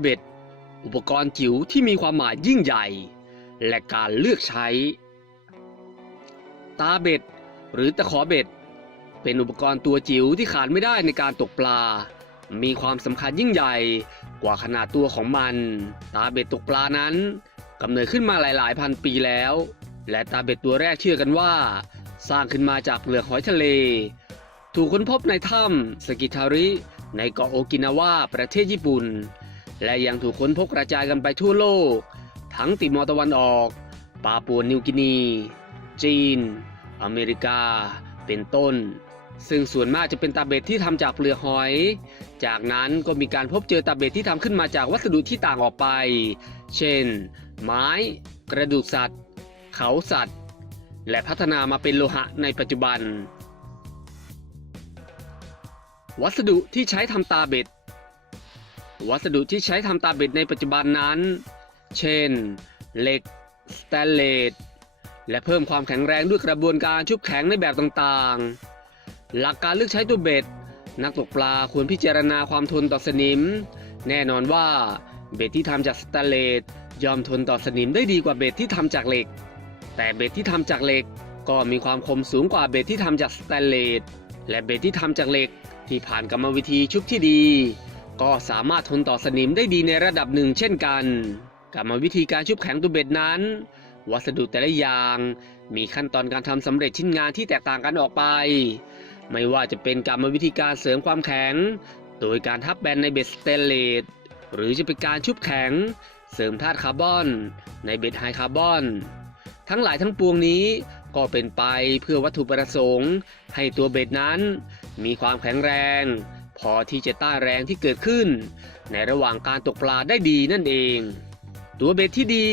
เบ็ด อุปกรณ์จิ๋วที่มีความหมายยิ่งใหญ่ และการเลือกใช้ ตาเบ็ด หรือตะขอเบ็ด เป็นอุปกรณ์ตัวจิ๋วที่ขาดไม่ได้ในการตกปลา มีความสำคัญยิ่งใหญ่กว่าขนาดตัวของมัน ตาเบ็ดตกปลานั้นกำเนิดขึ้นมาหลาย ๆ พันปีแล้ว และตาเบ็ดตัวแรกเชื่อกันว่า สร้างขึ้นมาจากเปลือกหอยทะเล ถูกค้นพบในถ้ำสกิทาริในเกาะโอกินาวาประเทศญี่ปุ่น และยังถูกค้นพบกระจายกันไปทั่วโลก ทั้งติมอร์ตะวันออก ปาปัวนิวกินี จีน อเมริกา เป็นต้น ซึ่งส่วนมากจะเป็นตาเบ็ดที่ทำจากเปลือกหอย จากนั้นก็มีการพบเจอตาเบ็ดที่ทำขึ้นมาจากวัสดุที่ต่างออกไป เช่น ไม้ กระดูกสัตว์ เขาสัตว์ และพัฒนามาเป็นโลหะในปัจจุบัน วัสดุที่ใช้ทำตาเบ็ด วัสดุที่ใช้ทำตาเบ็ดในปัจจุบันนั้น เช่น เหล็ก สแตนเลส และเพิ่มความแข็งแรงด้วยกระบวนการชุบแข็งในแบบต่างๆ หลักการเลือกใช้ตัวเบ็ด นักตกปลาควรพิจารณาความทนต่อสนิม แน่นอนว่าเบ็ดที่ทำจากสแตนเลสยอมทนต่อสนิมได้ดีกว่าเบ็ดที่ทำจากเหล็ก แต่เบ็ดที่ทำจากเหล็กก็มีความคมสูงกว่าเบ็ดที่ทำจากสแตนเลส และเบ็ดที่ทำจากเหล็ก ที่ผ่านกรรมวิธีชุบที่ดี ก็สามารถทนต่อสนิมได้ดีในระดับหนึ่งเช่นกันกรรมวิธีการชุบแข็งตัวเบ็ดนั้น วัสดุแต่ละอย่าง มีขั้นตอนการทำสำเร็จชิ้นงานที่แตกต่างกันออกไป ไม่ว่าจะเป็นกรรมวิธีการเสริมความแข็ง โดยการทับแบนในเบ็ดสเตนเลสหรือจะเป็นการชุบแข็ง เสริมธาตุคาร์บอน ในเบ็ดไฮคาร์บอน ทั้งหลายทั้งปวงนี้ก็เป็นไปเพื่อวัตถุประสงค์ ให้ตัวเบ็ดนั้น มีความแข็งแรง พอที่จะต้านแรงที่เกิดขึ้น ในระหว่างการตกปลาได้ดีนั่นเอง ตัวเบ็ดที่ดี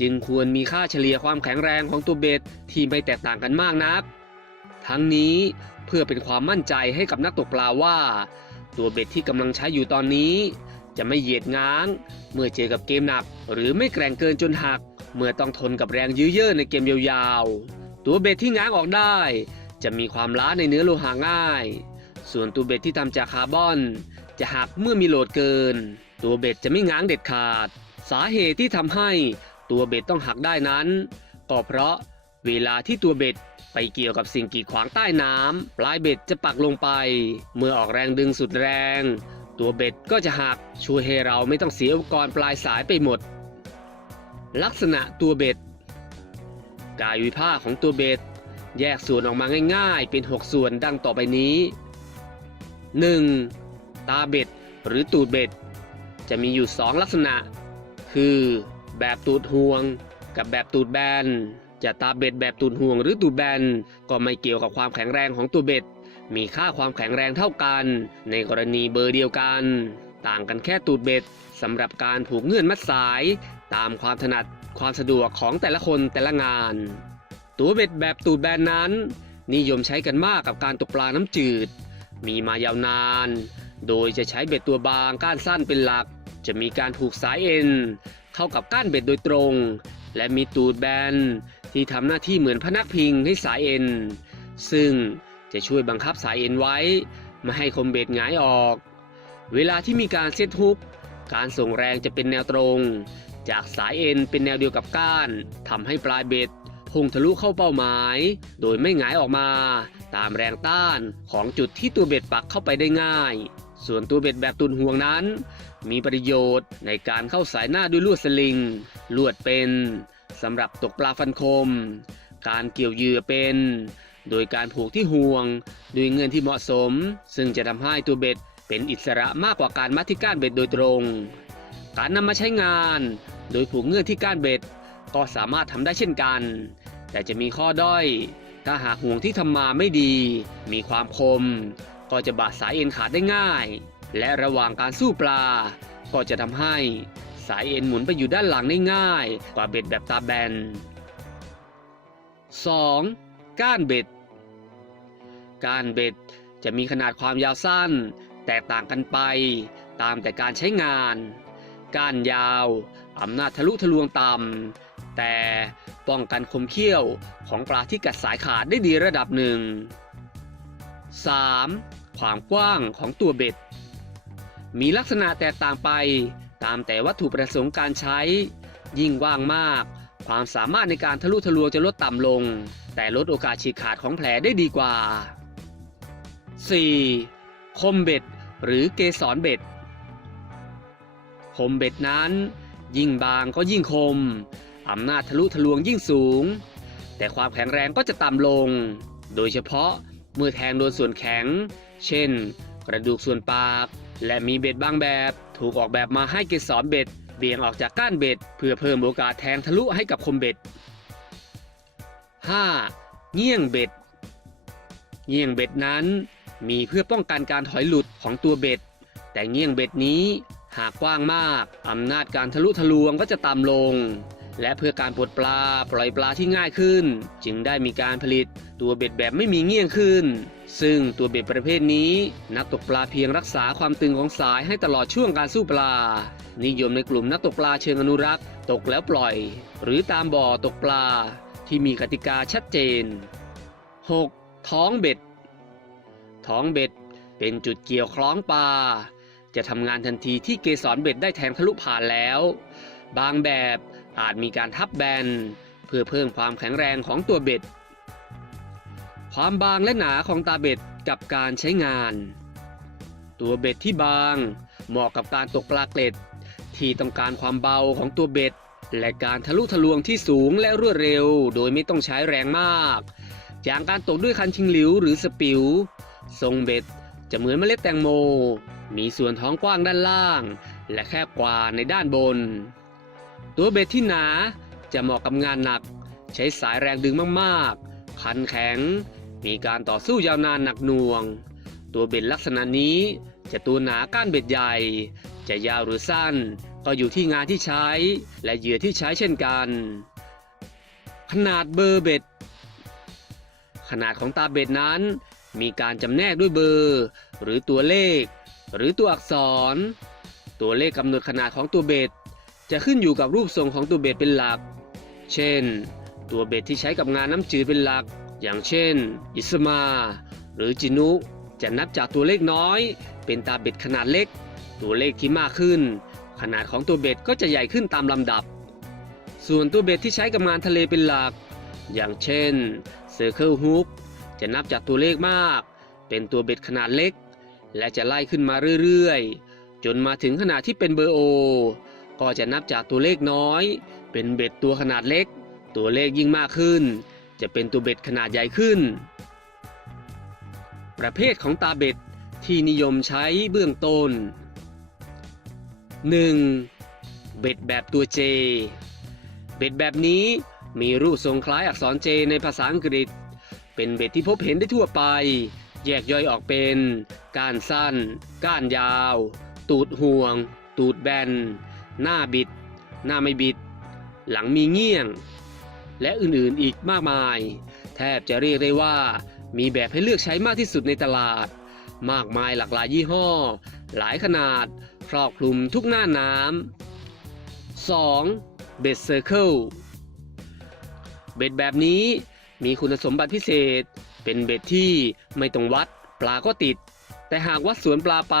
จึงควรมีค่าเฉลี่ยความแข็งแรงของตัวเบ็ดที่ไม่แตกต่างกันมากนัก ทั้งนี้เพื่อเป็นความมั่นใจให้กับนักตกปลาว่า ตัวเบ็ดที่กำลังใช้อยู่ตอนนี้ จะไม่เหยียดง้าง เมื่อเจอกับเกมหนัก หรือไม่แกร่งเกินจนหัก เมื่อต้องทนกับแรงยื้อเย่อในเกมยาวๆ ตัวเบ็ดที่ง้างออกได้ จะมีความล้าในเนื้อโลหะง่าย ส่วนตัวเบ็ดที่ทำจากคาร์บอน จะหักเมื่อมีโหลดเกิน ตัวเบ็ดจะไม่ง้างเด็ดขาด สาเหตุที่ทำให้ตัวเบ็ดต้องหักได้นั้น ก็เพราะเวลาที่ตัวเบ็ดไปเกี่ยวกับสิ่งกีดขวางใต้น้ำปลายเบ็ดจะปักลงไป เมื่อออกแรงดึงสุดแรง ตัวเบ็ดก็จะหักช่วยให้เราไม่ต้องเสียอุปกรณ์ปลายสายไปหมด ลักษณะตัวเบ็ด กายวิภาคของตัวเบ็ด แยกส่วนออกมาง่าย ๆ เป็น 6 ส่วนดังต่อไปนี้ 1. ตาเบ็ดหรือตูดเบ็ด จะมีอยู่ 2 ลักษณะ คือแบบตูดห่วง กับแบบตูดแบน จะตาเบ็ดแบบตูดห่วงหรือตูดแบน ก็ไม่เกี่ยวกับความแข็งแรงของตัวเบ็ด มีค่าความแข็งแรงเท่ากัน ในกรณีเบอร์เดียวกัน ต่างกันแค่ตูดเบ็ดสำหรับการผูกเงื่อนมัดสาย ตามความถนัดความสะดวกของแต่ละคนแต่ละงาน ตัวเบ็ดแบบตูดแบนนั้น นิยมใช้กันมากกับการตกปลาน้ำจืด มีมายาวนาน โดยจะใช้เบ็ดตัวบางก้านสั้นเป็นหลัก จะมีการผูกสายเอ็น เข้ากับก้านเบ็ดโดยตรง และมีตูดแบนที่ทำหน้าที่เหมือนพนักพิงให้สายเอ็น ซึ่งจะช่วยบังคับสายเอ็นไว้ ไม่ให้คมเบ็ดหงายออก เวลาที่มีการเซตฮุกการส่งแรงจะเป็นแนวตรง จากสายเอ็นเป็นแนวเดียวกับก้านทำให้ปลายเบ็ด พุ่งทะลุเข้าเป้าหมาย โดยไม่หงายออกมา ตามแรงต้านของจุดที่ตัวเบ็ดปักเข้าไปได้ง่าย ส่วนตัวเบ็ดแบบตุนห่วงนั้น มีประโยชน์ในการเข้าสายหน้าด้วยลวดสลิง ลวดเป็นสำหรับตกปลาฟันคม การเกี่ยวเหยื่อเป็น โดยการผูกที่ห่วงด้วยเงื่อนที่เหมาะสม ซึ่งจะทำให้ตัวเบ็ดเป็นอิสระมากกว่าการมัดที่ก้านเบ็ดโดยตรง การนำมาใช้งาน โดยผูกเงื่อนที่ก้านเบ็ดก็สามารถทำได้เช่นกัน แต่จะมีข้อด้อย ถ้าหากห่วงที่ทำมาไม่ดี มีความคม ก็จะบาดสายเอ็นขาดได้ง่าย และระหว่างการสู้ปลา ก็จะทำให้สายเอ็นหมุนไปอยู่ด้านหลังได้ง่าย กว่าเบ็ดแบบตาแบน 2. ก้านเบ็ด ก้านเบ็ดจะมีขนาดความยาวสั้น แตกต่างกันไป ตามแต่การใช้งาน ก้านยาวอำนาจทะลุทะลวงต่ำแต่ ป้องกันคมเขี้ยวของปลาที่กัดสายขาดได้ดีระดับหนึ่ง 3. ความกว้างของตัวเบ็ด มีลักษณะแตกต่างไปตามแต่วัตถุประสงค์การใช้ ยิ่งว่างมาก ความสามารถในการทะลุทะลวงจะลดต่ำลง แต่ลดโอกาสฉีกขาดของแผลได้ดีกว่า 4. คมเบ็ด หรือเกสรเบ็ด คมเบ็ดนั้น ยิ่งบางก็ยิ่งคม อำนาจทะลุทะลวงยิ่งสูง แต่ความแข็งแรงก็จะต่ำลง โดยเฉพาะเมื่อแทงโดนส่วนแข็ง เช่น กระดูกส่วนปาก และมีเบ็ดบางแบบ ถูกออกแบบมาให้เกสรเบ็ดเบี่ยงออกจากก้านเบ็ด เพื่อเพิ่มโอกาสแทงทะลุให้กับคมเบ็ด 5. เงี้ยงเบ็ดเงี้ยงเบ็ดนั้นมีเพื่อป้องกันการถอยหลุดของตัวเบ็ด แต่เงี้ยงเบ็ดนี้หากกว้างมาก อำนาจการทะลุทะลวงก็จะต่ำลง และเพื่อการปลดปลาปล่อยปลาที่ง่ายขึ้น จึงได้มีการผลิตตัวเบ็ดแบบไม่มีเงี้ยงขึ้น ซึ่งตัวเบ็ดประเภทนี้ นักตกปลาเพียงรักษาความตึงของสายให้ตลอดช่วงการสู้ปลา นิยมในกลุ่มนักตกปลาเชิงอนุรักษ์ ตกแล้วปล่อย หรือตามบ่อตกปลาที่มีกติกาชัดเจน 6. ท้องเบ็ด ท้องเบ็ด เป็นจุดเกี่ยวคล้องปลาจะทำงานทันทีที่เกสรเบ็ดได้แทงทะลุผ่านแล้ว บางแบบ อาจมีการทับแบน เพื่อเพิ่มความแข็งแรงของตัวเบ็ด ความบางและหนาของตาเบ็ดกับการใช้งาน ตัวเบ็ดที่บางเหมาะกับการตกปลาเกล็ด ที่ต้องการความเบาของตัวเบ็ด และการทะลุทะลวงที่สูงและรวดเร็ว โดยไม่ต้องใช้แรงมาก อย่างการตกด้วยคันชิงหลิวหรือสปิวทรงเบ็ดจะเหมือนเมล็ดแตงโม มีส่วนท้องกว้างด้านล่าง และแคบกว่าในด้านบน ตัวเบ็ดที่หนาจะเหมาะกับงานหนัก ใช้สายแรงดึงมากๆ คันแข็ง มีการต่อสู้ยาวนานหนักหน่วง ตัวเบ็ดลักษณะนี้จะตัวหนาก้านเบ็ดใหญ่ จะยาวหรือสั้น ก็อยู่ที่งานที่ใช้ และเหยื่อที่ใช้เช่นกัน ขนาดเบอร์เบ็ด ขนาดของตาเบ็ดนั้น มีการจำแนกด้วยเบอร์ หรือตัวเลข หรือตัวอักษร ตัวเลขกำหนดขนาดของตัวเบ็ด จะขึ้นอยู่กับรูปทรงของตัวเบ็ดเป็นหลัก เช่น ตัวเบ็ดที่ใช้กับงานน้ำจืดเป็นหลัก อย่างเช่น อิสมา หรือจินุจะนับจากตัวเลขน้อย เป็นตาเบ็ดขนาดเล็ก ตัวเลขที่มากขึ้น ขนาดของตัวเบ็ดก็จะใหญ่ขึ้นตามลำดับ ส่วนตัวเบ็ดที่ใช้กับงานทะเลเป็นหลัก อย่างเช่นเซอร์เคิลฮุกจะนับจากตัวเลขมาก เป็นตัวเบ็ดขนาดเล็ก และจะไล่ขึ้นมาเรื่อยๆ จนมาถึงขนาดที่เป็นเบอร์โอ ก็จะนับจากตัวเลขน้อย เป็นเบ็ดตัวขนาดเล็ก ตัวเลขยิ่งมากขึ้น จะเป็นตัวเบ็ดขนาดใหญ่ขึ้น ประเภทของตาเบ็ดที่นิยมใช้เบื้องต้น 1. เบ็ดแบบตัวเจ เบ็ดแบบนี้มีรูปทรงคล้ายอักษรเจในภาษาอังกฤษ เป็นเบ็ดที่พบเห็นได้ทั่วไป แยกย่อยออกเป็น ก้านสั้น ก้านยาว ตูดห่วง ตูดแบน หน้าบิด หน้าไม่บิด หลังมีเงี้ยง และอื่นๆอีกมากมาย แทบจะเรียกได้ว่า มีแบบให้เลือกใช้มากที่สุดในตลาด มากมายหลากหลายยี่ห้อ หลายขนาด ครอบคลุมทุกหน้าน้ำ 2. เบ็ดเซอร์เคิลเบ็ดแบบนี้มีคุณสมบัติพิเศษ เป็นเบ็ดที่ไม่ต้องวัด ปลาก็ติด แต่หากวัดสวนปลาไป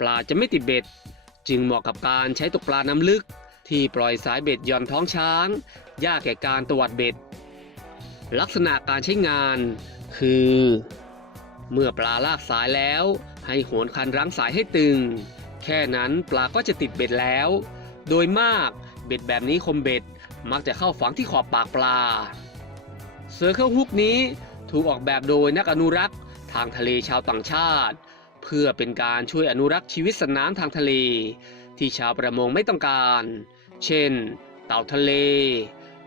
ปลาจะไม่ติดเบ็ด จึงเหมาะกับการใช้ตกปลาน้ำลึก ที่ปล่อยสายเบ็ดย่อนท้องช้าง ยากแก่การตวัดเบ็ด ลักษณะการใช้งานคือ เมื่อปลาลากสายแล้ว ให้โหนคันรั้งสายให้ตึง แค่นั้นปลาก็จะติดเบ็ดแล้ว โดยมากเบ็ดแบบนี้คมเบ็ดมักจะเข้าฝังที่ขอบปากปลาเสือเข้าฮุกนี้ถูกออกแบบโดยนักอนุรักษ์ทางทะเลชาวต่างชาติ เพื่อเป็นการช่วยอนุรักษ์ชีวิตสัตว์น้ำทางทะเล ที่ชาวประมงไม่ต้องการ เช่น เต่าทะเล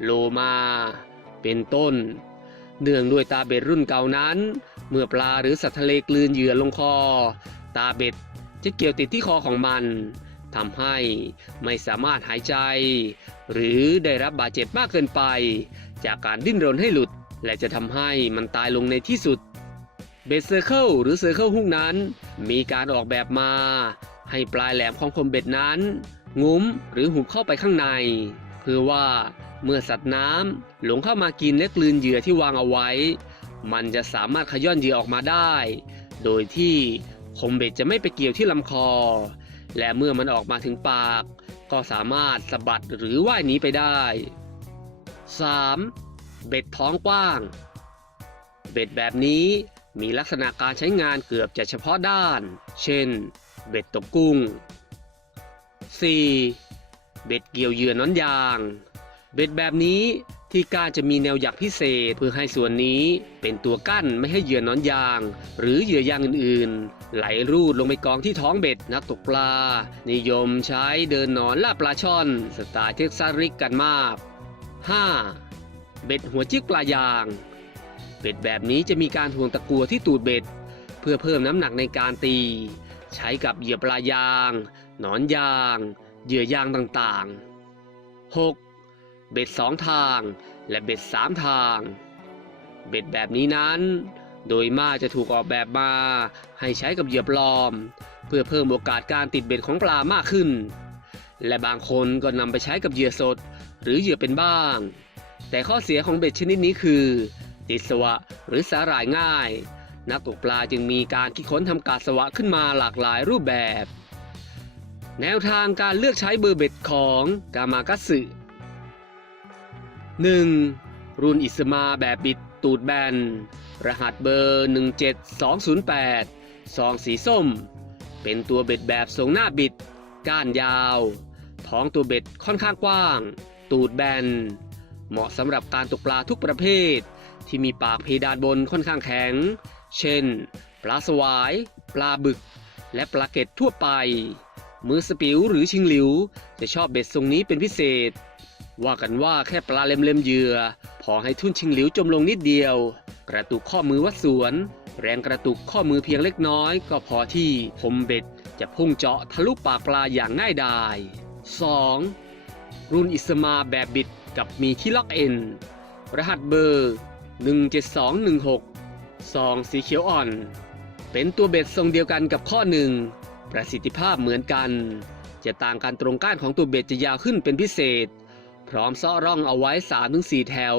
โลมา เป็นต้น เนื่องด้วยตาเบ็ดรุ่นเก่านั้น เมื่อปลาหรือสัตว์ทะเลกลืนเหยื่อลงคอ ตาเบ็ดจะเกี่ยวติดที่คอของมันทำให้ไม่สามารถหายใจ หรือได้รับบาดเจ็บมากเกินไป จากการดิ้นรนให้หลุด และจะทำให้มันตายลงในที่สุด เบสเซอร์เคิลหรือเซอร์เคิลฮุกนั้น มีการออกแบบมา ให้ปลายแหลมของคมเบ็ดนั้น งุ้มหรือหุบเข้าไปข้างใน เพื่อว่าเมื่อสัตว์น้ำหลงเข้ามากินและกลืนเหยื่อที่วางเอาไว้ มันจะสามารถขย้อนเหยื่อออกมาได้ โดยที่คมเบ็ดจะไม่ไปเกี่ยวที่ลำคอ และเมื่อมันออกมาถึงปาก ก็สามารถสะบัดหรือว่ายหนีไปได้ 3. เบ็ดท้องกว้าง เบ็ดแบบนี้ มีลักษณะการใช้งานเกือบจะเฉพาะด้าน เช่น เบ็ดตกกุ้ง 4. เบ็ดเกี่ยวเหยื่อน้อนยาง เบ็ดแบบนี้ที่การจะมีแนวหยักพิเศษเพื่อให้ส่วนนี้เป็นตัวกั้นไม่ให้เหยื่อน้อนยาง หรือเหยื่อยางอื่นๆ ไหลรูดลงไปกองที่ท้องเบ็ดนักตกปลา นิยมใช้เดินหนอนล่าปลาช่อน สไตล์เท็กซัสริกกันมาก 5. เบ็ดหัวจิกปลายาง เบ็ดแบบนี้จะมีการถ่วงตะกัวที่ตูดเบ็ด เพื่อเพิ่มน้ำหนักในการตี ใช้กับเหยื่อปลายาง หนอนยาง เหยื่อยางต่างๆ 6. เบ็ดสองทาง และเบ็ดสามทาง เบ็ดแบบนี้นั้น โดยมากจะถูกออกแบบมา ให้ใช้กับเหยื่อปลอม เพื่อเพิ่มโอกาสการติดเบ็ดของปลามากขึ้น และบางคนก็นำไปใช้กับเหยื่อสด หรือเหยื่อเป็นบ้าง แต่ข้อเสียของเบ็ดชนิดนี้คือ ติดสวะหรือสาหร่ายง่าย นักตกปลาจึงมีการคิดค้นทำกาสวะขึ้นมาหลากหลายรูปแบบ แนวทางการเลือกใช้เบอร์เบ็ดของกามากัสึ 1. รุ่นอิสมาแบบบิดตูดแบน รหัสเบอร์ 17208 ซองสีส้ม เป็นตัวเบ็ดแบบทรงหน้าบิด ก้านยาว ท้องตัวเบ็ดค่อนข้างกว้าง ตูดแบน เหมาะสำหรับการตกปลาทุกประเภท ที่มีปากเพดานบนค่อนข้างแข็ง เช่น ปลาสวาย ปลาบึก และปลาเก็ดทั่วไป มือสปิวหรือชิงหลิว จะชอบเบ็ดทรงนี้เป็นพิเศษ ว่ากันว่าแค่ปลาเล็มๆเหยื่อ พอให้ทุ่นชิงหลิวจมลงนิดเดียว กระตุกข้อมือวัดสวน แรงกระตุกข้อมือเพียงเล็กน้อย ก็พอที่คมเบ็ดจะพุ่งเจาะทะลุปากปลาอย่างง่ายดาย 2. รุ่นอิสมาแบบบิดกับมีที่ล็อกเอ็น รหัสเบอร์ 17216 ซองสีเขียวอ่อน เป็นตัวเบ็ดทรงเดียวกันกับข้อหนึ่งประสิทธิภาพเหมือนกัน จะต่างกันตรงก้านของตัวเบ็ดจะยาวขึ้นเป็นพิเศษ พร้อมซ่อร่องเอาไว้ 3-4 แถว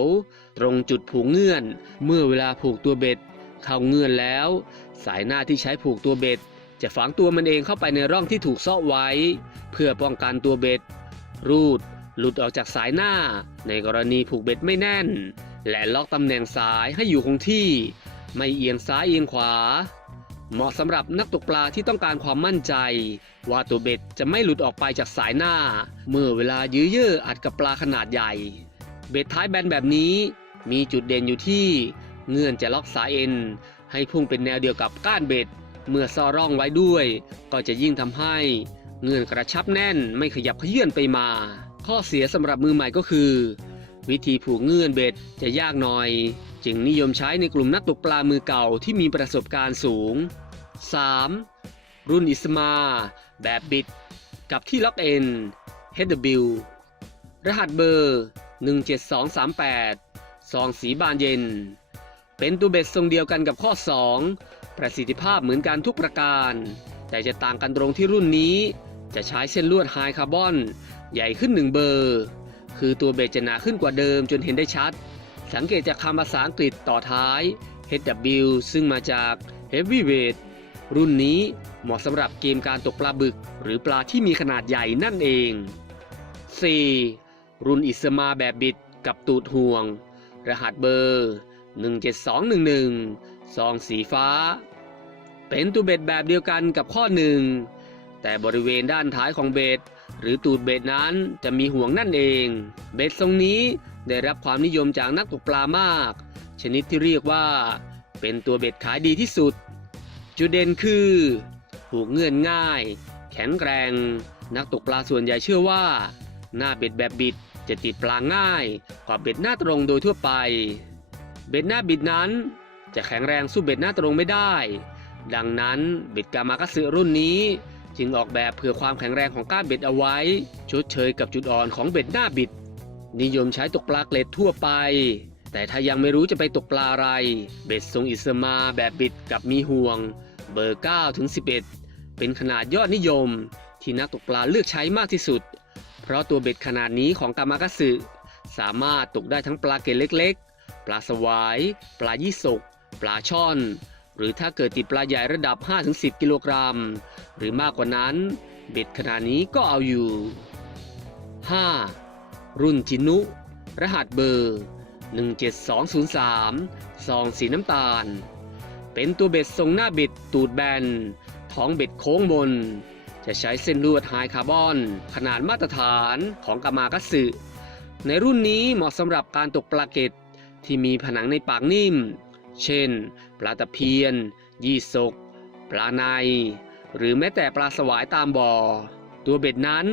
ตรงจุดผูกเงื่อน เมื่อเวลาผูกตัวเบ็ด เข้าเงื่อนแล้ว สายหน้าที่ใช้ผูกตัวเบ็ด จะฝังตัวมันเองเข้าไปในร่องที่ถูกซ่อไว้ เพื่อป้องกันตัวเบ็ด รูด หลุดออกจากสายหน้า ในกรณีผูกเบ็ดไม่แน่น และล็อกตำแหน่งสายให้อยู่คงที่ ไม่เอียงซ้ายเอียงขวา เหมาะสำหรับนักตกปลาที่ต้องการความมั่นใจ ว่าตัวเบ็ดจะไม่หลุดออกไปจากสายหน้า เมื่อเวลายื้อเย่ออัดกับปลาขนาดใหญ่ เบ็ดท้ายแบนแบบนี้ มีจุดเด่นอยู่ที่ เงื่อนจะล็อกสายเอ็น ให้พุ่งเป็นแนวเดียวกับก้านเบ็ด เมื่อซ่อร่องไว้ด้วย ก็จะยิ่งทำให้ เงื่อนกระชับแน่นไม่ขยับเขยื่อนไปมา ข้อเสียสำหรับมือใหม่ก็คือ วิธีผูกเงื่อนเบ็ดจะยากหน่อย จึงนิยมใช้ในกลุ่มนักตกปลามือเก่าที่มีประสบการณ์สูง 3. รุ่นอิสมา แบบบิด กับที่ล็อกเอ็น HW รหัสเบอร์ 17238 ซองสีบานเย็น เป็นตัวเบ็ดทรงเดียวกันกับข้อ 2 ประสิทธิภาพเหมือนกันทุกประการ แต่จะต่างกันตรงที่รุ่นนี้ จะใช้เส้นลวดไฮคาร์บอน ใหญ่ขึ้น1เบอร์ คือตัวเบจะหนาขึ้นกว่าเดิมจนเห็นได้ชัด สังเกตจากคำภาษาอังกฤษต่อท้าย HW ซึ่งมาจาก Heavyweight รุ่นนี้เหมาะสำหรับเกมการตกปลาบึก หรือปลาที่มีขนาดใหญ่นั่นเอง 4. รุ่นอิสมาแบบบิดกับตูดห่วง รหัสเบอร์ 17211 ซองสีฟ้า เป็นตัวเบ็ดแบบเดียวกันกับข้อหนึ่งแต่บริเวณด้านท้ายของเบ็ด หรือตูดเบ็ดนั้นจะมีห่วงนั่นเอง เบ็ดทรงนี้ได้รับความนิยมจากนักตกปลามาก ชนิดที่เรียกว่า เป็นตัวเบ็ดขายดีที่สุด จุดเด่นคือผูกเงื่อนง่าย แข็งแกร่ง นักตกปลาส่วนใหญ่เชื่อว่า หน้าเบ็ดแบบบิดจะติดปลาง่าย กว่าเบ็ดหน้าตรงโดยทั่วไป เบ็ดหน้าบิดนั้น จะแข็งแรงสู้เบ็ดหน้าตรงไม่ได้ ดังนั้นเบ็ดกามากสึรุ่นนี้ จึงออกแบบเพื่อความแข็งแรงของก้านเบ็ดเอาไว้ ชดเชยกับจุดอ่อนของเบ็ดหน้าบิด นิยมใช้ตกปลาเกล็ดทั่วไป แต่ถ้ายังไม่รู้จะไปตกปลาอะไร เบ็ดทรงอิสมาแบบบิดกับมีห่วง เบอร์ 9 ถึง 11 เป็นขนาดยอดนิยม ที่นักตกปลาเลือกใช้มากที่สุด เพราะตัวเบ็ดขนาดนี้ของกามากสึ สามารถตกได้ทั้งปลาเกล็ดเล็ก ๆ ปลาสวาย ปลายี่สก ปลาช่อน หรือถ้าเกิดติดปลาใหญ่ระดับ 5-10 กิโลกรัม หรือมากกว่านั้น เบ็ดขนาดนี้ก็เอาอยู่ 5. รุ่นจินุ รหัสเบอร์ 17203 ซองสีน้ำตาล เป็นตัวเบ็ดทรงหน้าเบ็ดตูดแบน ท้องเบ็ดโค้งบน จะใช้เส้นลวดไฮคาร์บอน ขนาดมาตรฐานของกามากัสึ ในรุ่นนี้เหมาะสำหรับการตกปลาเก็ตที่มีผนังในปากนิ่ม เช่น ปลาตะเพียน ยี่สก ปลาใน หรือแม้แต่ปลาสวายตามบ่อ ตัวเบ็ดนั้น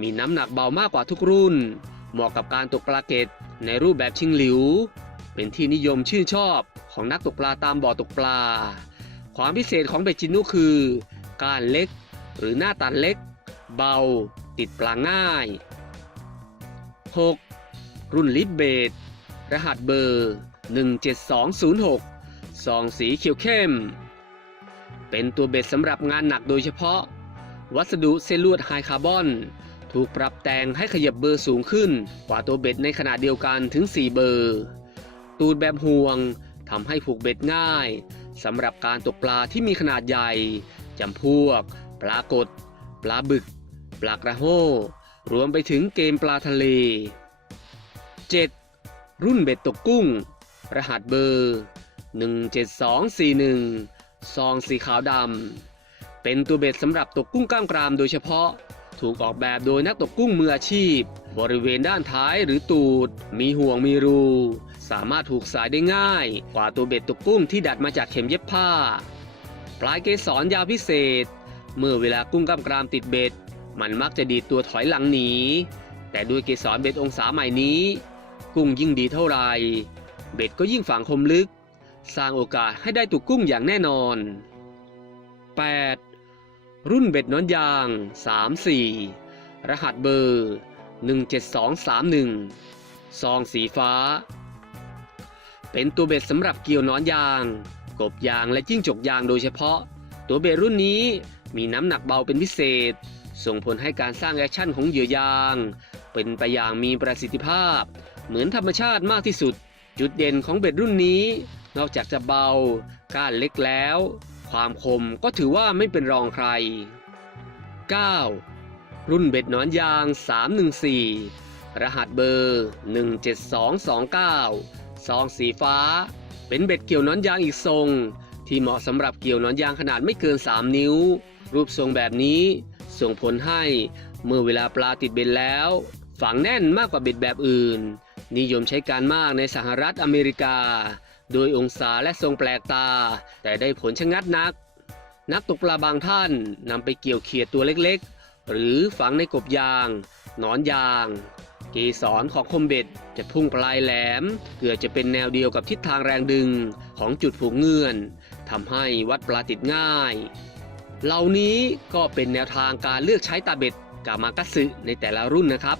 มีน้ำหนักเบามากกว่าทุกรุ่น เหมาะกับการตกปลาเกตในรูปแบบชิงหลิว เป็นที่นิยมชื่นชอบของนักตกปลาตามบ่อตกปลา ความพิเศษของเบ็ดจินุคือกานเล็กหรือหน้าตันเล็ก เบา ติดปลาง่าย 6. รุ่นลิปเบดรหัสเบอร์ 17206 ซองสีเขียวเข้ม เป็นตัวเบ็ดสำหรับงานหนักโดยเฉพาะ วัสดุเซลลูดไฮคาร์บอน ถูกปรับแต่งให้ขยับเบอร์สูงขึ้น กว่าตัวเบ็ดในขนาดเดียวกันถึง 4 เบอร์ ตูดแบบห่วงทำให้ผูกเบ็ดง่ายสำหรับการตกปลาที่มีขนาดใหญ่จำพวก ปลากด ปลาบึก ปลากระโหรวมไปถึงเกมปลาทะเล 7. รุ่นเบ็ดตกกุ้ง รหัสเบอร์ 17241 ซองสีขาวดำ เป็นตัวเบ็ดสำหรับตกกุ้งกล้ามกรามโดยเฉพาะ ถูกออกแบบโดยนักตกกุ้งมืออาชีพ บริเวณด้านท้ายหรือตูด มีห่วงมีรู สามารถถูกสายได้ง่าย กว่าตัวเบ็ดตกกุ้งที่ดัดมาจากเข็มเย็บผ้า ปลายเกสรยาวพิเศษ เมื่อเวลากุ้งกล้ามกรามติดเบ็ด มันมักจะดีดตัวถอยหลังหนี แต่ด้วยเกสรเบ็ดองศาใหม่นี้ กุ้งยิ่งดีเท่าไหรเบ็ดก็ยิ่งฝังคมลึก สร้างโอกาสให้ได้ตุกกุ้งอย่างแน่นอน 8. รุ่นเบ็ดนอนยาง 3-4 รหัสเบอร์ 17231 ซองสีฟ้า เป็นตัวเบ็ดสำหรับเกี่ยวนอนยาง กบยางและจิ้งจกยางโดยเฉพาะ ตัวเบ็ดรุ่นนี้มีน้ำหนักเบาเป็นพิเศษ ส่งผลให้การสร้างแอคชั่นของเหยื่อยาง เป็นไปอย่างมีประสิทธิภาพ เหมือนธรรมชาติมากที่สุด จุดเด่นของเบ็ดรุ่นนี้ นอกจากจะเบา ก้านเล็กแล้ว ความคมก็ถือว่าไม่เป็นรองใคร 9. รุ่นเบ็ดหนอนยาง 314 รหัสเบอร์ 17229 ซองสีฟ้า เป็นเบ็ดเกี่ยวหนอนยางอีกทรง ที่เหมาะสำหรับเกี่ยวหนอนยางขนาดไม่เกิน 3 นิ้ว รูปทรงแบบนี้ส่งผลให้เมื่อเวลาปลาติดเบ็ดแล้ว ฝังแน่นมากกว่าเบ็ดแบบอื่น นิยมใช้การมากในสหรัฐอเมริกา โดยองศาและทรงแปลกตา แต่ได้ผลชะงัดนัก นักตกปลาบางท่านนำไปเกี่ยวเขียดตัวเล็กๆ หรือฝังในกบยาง หนอนยาง เกสรของคมเบ็ดจะพุ่งปลายแหลม เกือบจะเป็นแนวเดียวกับทิศทางแรงดึงของจุดผูกเงื่อนทำให้วัดปลาติดง่าย เหล่านี้ก็เป็นแนวทางการเลือกใช้ตาเบ็ดกามากะสึในแต่ละรุ่นนะครับ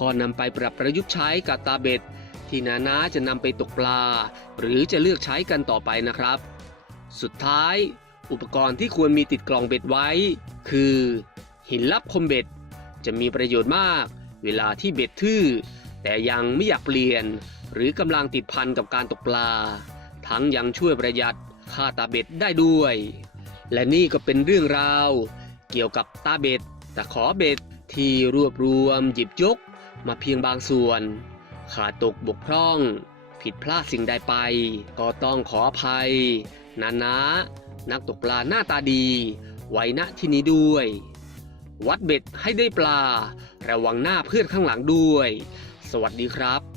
ก็นำไปปรับประยุกต์ใช้กับตาเบ็ด ที่นานาจะนำไปตกปลา หรือจะเลือกใช้กันต่อไปนะครับ สุดท้าย อุปกรณ์ที่ควรมีติดกล่องเบ็ดไว้ คือ หินลับคมเบ็ด จะมีประโยชน์มาก เวลาที่เบ็ดทื่อ แต่ยังไม่อยากเปลี่ยน หรือกำลังติดพันกับการตกปลา ทั้งยังช่วยประหยัดค่าตาเบ็ดได้ด้วย และนี่ก็เป็นเรื่องราว เกี่ยวกับตาเบ็ดตะขอเบ็ดที่รวบรวมหยิบยกมาเพียงบางส่วน ขาดตกบกพร่อง ผิดพลาดสิ่งใดไป ก็ต้องขออภัย นานะนักตกปลาหน้าตาดี ไว้ณที่นี้ด้วย วัดเบ็ดให้ได้ปลา ระวังหน้าเพื่อนข้างหลังด้วย สวัสดีครับ